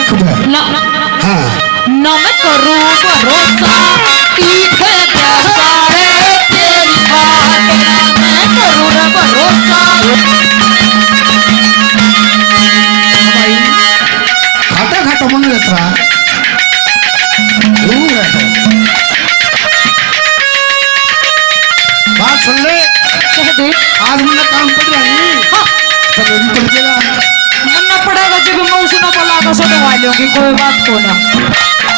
एक बार ना हाँ ना मैं करूँ भरोसा तीखे प्यारे तेरी बात ना मैं करूँ रे भरोसा। भाई खाता खाता मन रहता बात सुन ले। कह दे आज मैंने काम पड़ रहा है हाँ तो मेरी पड़ जाएगा मन्ना पड़ेगा जब मैं उसे ना बोला तो सो दवा लूंगी कोई बात को ना।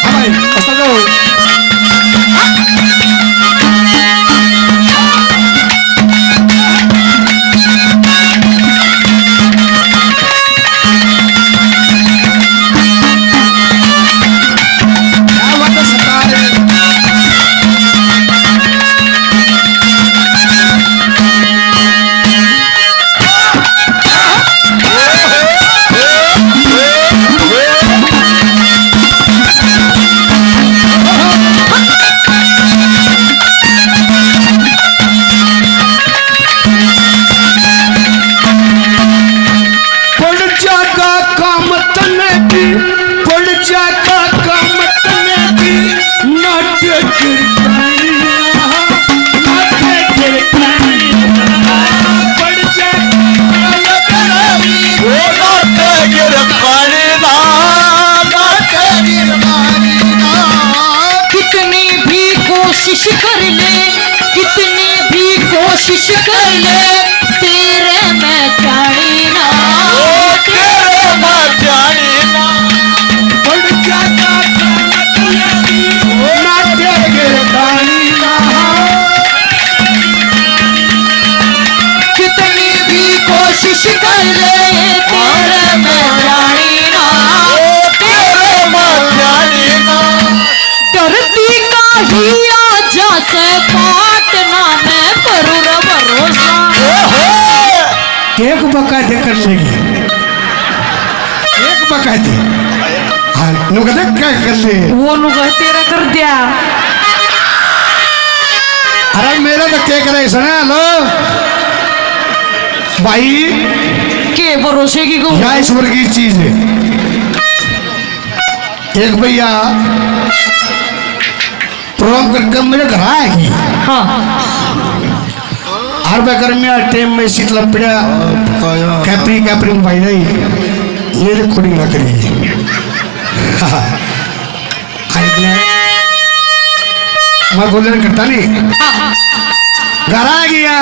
हाँ भाई ऐसा तो क्या बात है सरकार पड़ जागा काम तने भी पड़ जागा काम तने भी नाट्य गिरकानिया नाट्य गिरकानिया पड़ जागा वो नाट्य गिरकानिया नाट्य गिरकानिया कितनी भी कोशिश कर ले कितनी भी कोशिश कर ले तेरे में जानी ना तेरे में जानी ना पड़ जागा काम तने भी नाट्य गिरकानिया कितनी भी कोशिश कर ले तेरे में जानी ना तेरे में जानी ना डरती का ही आजा से पाटना में करूँ रे भरोसा। एक बकायदे कर लेगी एक बकायदे हाँ नुकदे क्या कर ले वो नुका तेरा कर दिया अरे मेरा तो क्या करे सुना लो भाई के भरोसे की को यह ईश्वर की चीज है। एक भैया प्रोग्राम करके मेरे घर आएगी हाँ हर बेकर में टाइम में शीतल पड़ा कैपरी कैपरी में भाई नहीं ये रिकॉर्डिंग ना करिए मैं बोलने करता नहीं घर आ गया